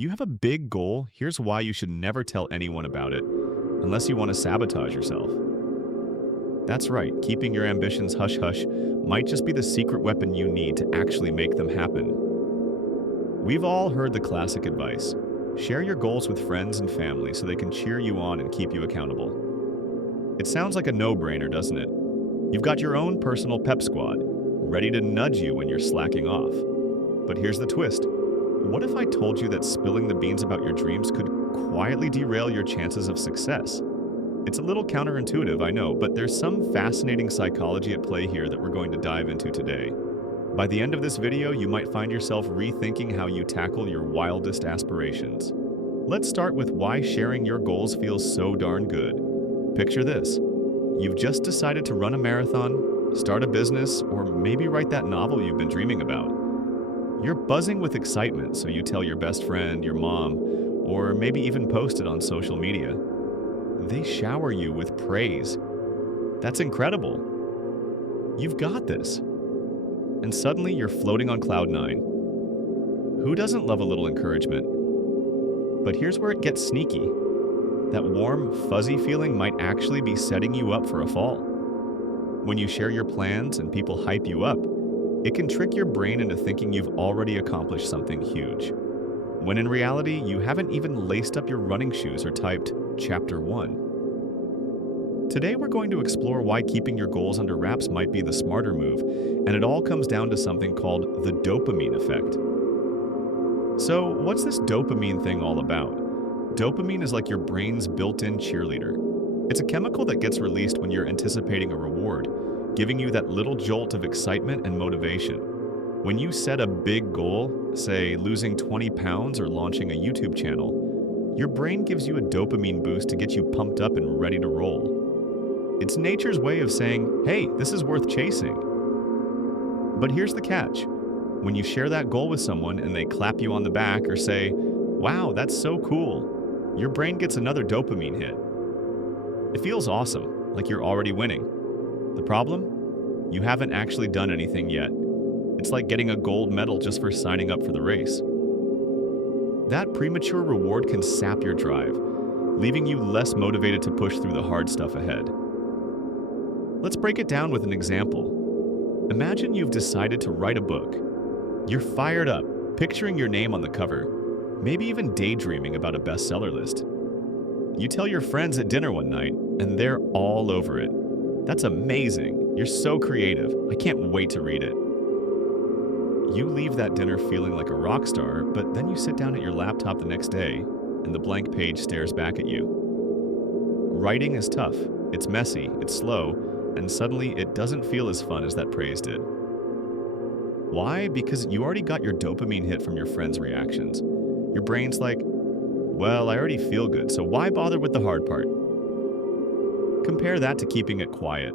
If you have a big goal, here's why you should never tell anyone about it, unless you want to sabotage yourself. That's right, keeping your ambitions hush hush might just be the secret weapon you need to actually make them happen. We've all heard the classic advice: share your goals with friends and family so they can cheer you on and keep you accountable. It sounds like a no-brainer, doesn't it? You've got your own personal pep squad, ready to nudge you when you're slacking off. But here's the twist. What if I told you that spilling the beans about your dreams could quietly derail your chances of success? It's a little counterintuitive, I know, but there's some fascinating psychology at play here that we're going to dive into today. By the end of this video, you might find yourself rethinking how you tackle your wildest aspirations. Let's start with why sharing your goals feels so darn good. Picture this. You've just decided to run a marathon, start a business, or maybe write that novel you've been dreaming about. You're buzzing with excitement, so you tell your best friend, your mom, or maybe even post it on social media. They shower you with praise. That's incredible. You've got this. And suddenly you're floating on cloud nine. Who doesn't love a little encouragement? But here's where it gets sneaky. That warm, fuzzy feeling might actually be setting you up for a fall. When you share your plans and people hype you up, it can trick your brain into thinking you've already accomplished something huge, when in reality, you haven't even laced up your running shoes or typed Chapter 1. Today, we're going to explore why keeping your goals under wraps might be the smarter move, and it all comes down to something called the dopamine effect. So, what's this dopamine thing all about? Dopamine is like your brain's built-in cheerleader. It's a chemical that gets released when you're anticipating a reward, giving you that little jolt of excitement and motivation. When you set a big goal, say losing 20 pounds or launching a YouTube channel, your brain gives you a dopamine boost to get you pumped up and ready to roll. It's nature's way of saying, hey, this is worth chasing. But here's the catch. When you share that goal with someone and they clap you on the back or say, wow, that's so cool, your brain gets another dopamine hit. It feels awesome, like you're already winning. The problem? You haven't actually done anything yet. It's like getting a gold medal just for signing up for the race. That premature reward can sap your drive, leaving you less motivated to push through the hard stuff ahead. Let's break it down with an example. Imagine you've decided to write a book. You're fired up, picturing your name on the cover, maybe even daydreaming about a bestseller list. You tell your friends at dinner one night, and they're all over it. That's amazing. You're so creative. I can't wait to read it. You leave that dinner feeling like a rock star, but then you sit down at your laptop the next day, and the blank page stares back at you. Writing is tough. It's messy, it's slow, and suddenly it doesn't feel as fun as that praise did. Why? Because you already got your dopamine hit from your friends' reactions. Your brain's like, well, I already feel good, so why bother with the hard part? Compare that to keeping it quiet.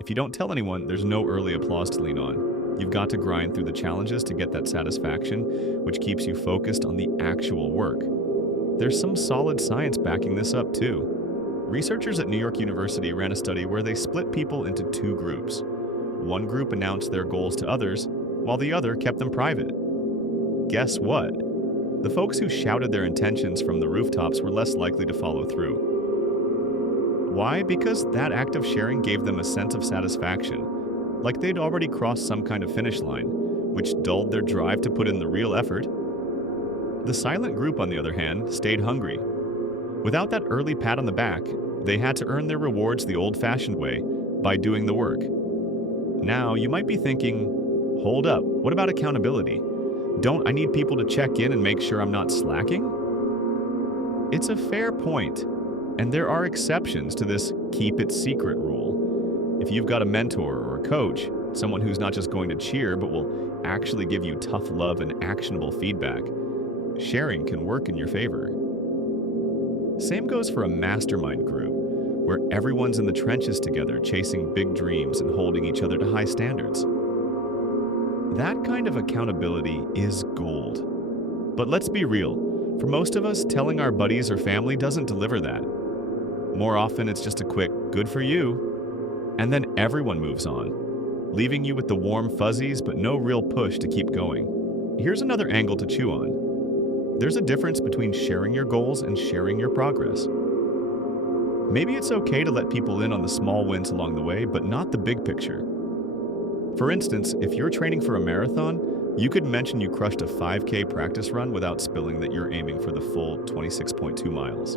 If you don't tell anyone, there's no early applause to lean on. You've got to grind through the challenges to get that satisfaction, which keeps you focused on the actual work. There's some solid science backing this up too. Researchers at New York University ran a study where they split people into two groups. One group announced their goals to others, while the other kept them private. Guess what? The folks who shouted their intentions from the rooftops were less likely to follow through. Why? Because that act of sharing gave them a sense of satisfaction, like they'd already crossed some kind of finish line, which dulled their drive to put in the real effort. The silent group, on the other hand, stayed hungry. Without that early pat on the back, they had to earn their rewards the old-fashioned way, by doing the work. Now, you might be thinking, hold up, what about accountability? Don't I need people to check in and make sure I'm not slacking? It's a fair point. And there are exceptions to this keep it secret rule. If you've got a mentor or a coach, someone who's not just going to cheer but will actually give you tough love and actionable feedback, sharing can work in your favor. Same goes for a mastermind group, where everyone's in the trenches together chasing big dreams and holding each other to high standards. That kind of accountability is gold. But let's be real, for most of us, telling our buddies or family doesn't deliver that. More often, it's just a quick, good for you, and then everyone moves on, leaving you with the warm fuzzies but no real push to keep going. Here's another angle to chew on. There's a difference between sharing your goals and sharing your progress. Maybe it's okay to let people in on the small wins along the way, but not the big picture. For instance, if you're training for a marathon, you could mention you crushed a 5K practice run without spilling that you're aiming for the full 26.2 miles.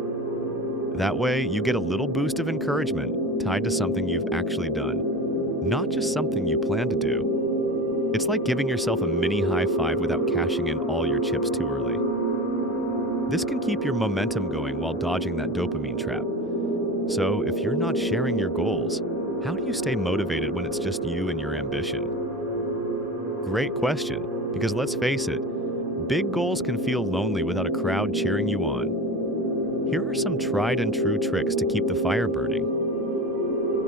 That way, you get a little boost of encouragement tied to something you've actually done, not just something you plan to do. It's like giving yourself a mini high five without cashing in all your chips too early. This can keep your momentum going while dodging that dopamine trap. So, if you're not sharing your goals, how do you stay motivated when it's just you and your ambition? Great question, because let's face it, big goals can feel lonely without a crowd cheering you on. Here are some tried and true tricks to keep the fire burning.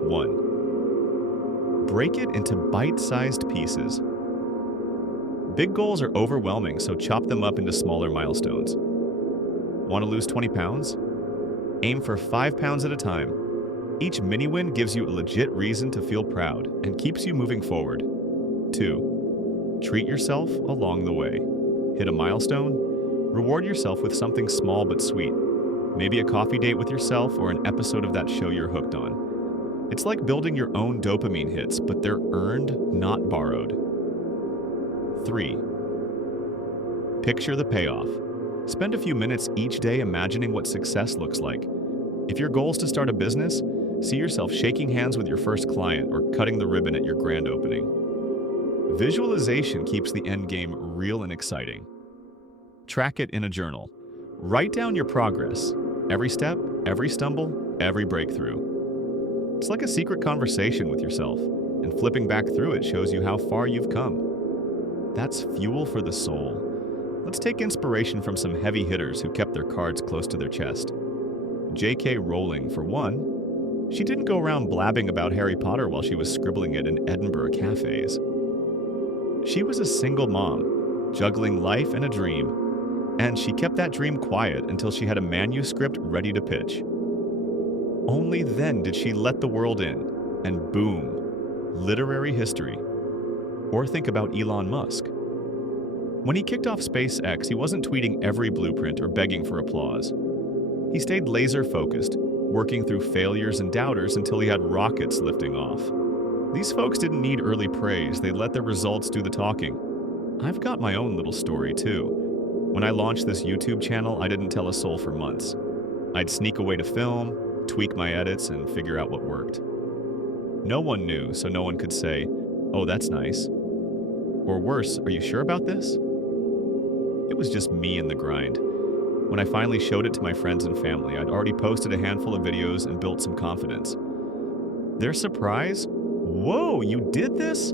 1. Break it into bite-sized pieces. Big goals are overwhelming, so chop them up into smaller milestones. Want to lose 20 pounds? Aim for 5 pounds at a time. Each mini-win gives you a legit reason to feel proud and keeps you moving forward. 2. Treat yourself along the way. Hit a milestone? Reward yourself with something small but sweet. Maybe a coffee date with yourself or an episode of that show you're hooked on. It's like building your own dopamine hits, but they're earned, not borrowed. 3. Picture the payoff. Spend a few minutes each day imagining what success looks like. If your goal is to start a business, see yourself shaking hands with your first client or cutting the ribbon at your grand opening. Visualization keeps the end game real and exciting. Track it in a journal. Write down your progress. Every step, every stumble, every breakthrough. It's like a secret conversation with yourself, and flipping back through it shows you how far you've come. That's fuel for the soul. Let's take inspiration from some heavy hitters who kept their cards close to their chest. J.K. Rowling, for one, she didn't go around blabbing about Harry Potter while she was scribbling it in Edinburgh cafes. She was a single mom, juggling life and a dream, and she kept that dream quiet until she had a manuscript ready to pitch. Only then did she let the world in, and boom, literary history. Or think about Elon Musk. When he kicked off SpaceX, he wasn't tweeting every blueprint or begging for applause. He stayed laser-focused, working through failures and doubters until he had rockets lifting off. These folks didn't need early praise, they let their results do the talking. I've got my own little story, too. When I launched this YouTube channel, I didn't tell a soul for months. I'd sneak away to film, tweak my edits, and figure out what worked. No one knew, so no one could say, "Oh, that's nice." Or worse, "Are you sure about this?" It was just me and the grind. When I finally showed it to my friends and family, I'd already posted a handful of videos and built some confidence. Their surprise, "Whoa, you did this?"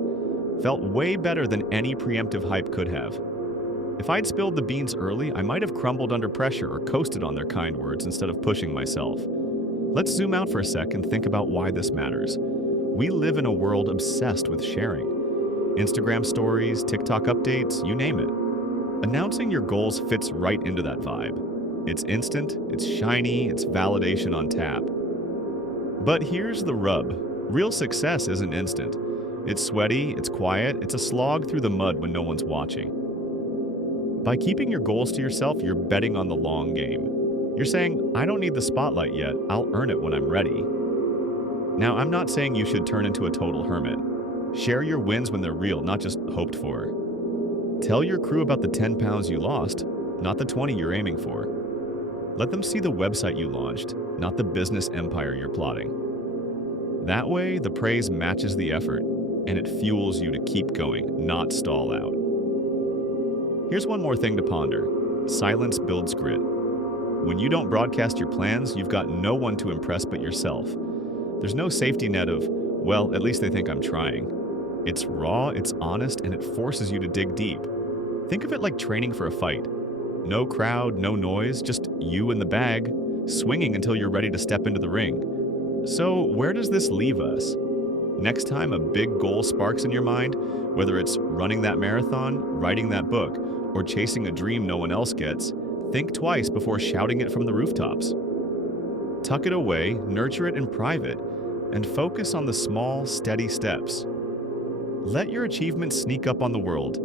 felt way better than any preemptive hype could have. If I'd spilled the beans early, I might have crumbled under pressure or coasted on their kind words instead of pushing myself. Let's zoom out for a sec and think about why this matters. We live in a world obsessed with sharing. Instagram stories, TikTok updates, you name it. Announcing your goals fits right into that vibe. It's instant, it's shiny, it's validation on tap. But here's the rub. Real success isn't instant. It's sweaty, it's quiet, it's a slog through the mud when no one's watching. By keeping your goals to yourself, you're betting on the long game. You're saying, "I don't need the spotlight yet, I'll earn it when I'm ready." Now, I'm not saying you should turn into a total hermit. Share your wins when they're real, not just hoped for. Tell your crew about the 10 pounds you lost, not the 20 you're aiming for. Let them see the website you launched, not the business empire you're plotting. That way, the praise matches the effort, and it fuels you to keep going, not stall out. Here's one more thing to ponder. Silence builds grit. When you don't broadcast your plans, you've got no one to impress but yourself. There's no safety net of, "Well, at least they think I'm trying." It's raw, it's honest, and it forces you to dig deep. Think of it like training for a fight. No crowd, no noise, just you and the bag, swinging until you're ready to step into the ring. So where does this leave us? Next time a big goal sparks in your mind, whether it's running that marathon, writing that book, or chasing a dream no one else gets, think twice before shouting it from the rooftops. Tuck it away, nurture it in private, and focus on the small, steady steps. Let your achievements sneak up on the world,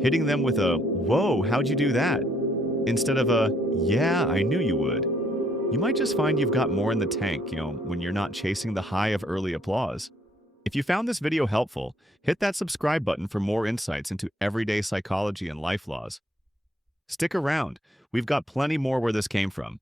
hitting them with a, "Whoa, how'd you do that?" instead of a, yeah, I knew you would. You might just find you've got more in the tank, when you're not chasing the high of early applause. If you found this video helpful, hit that subscribe button for more insights into everyday psychology and life laws. Stick around, we've got plenty more where this came from.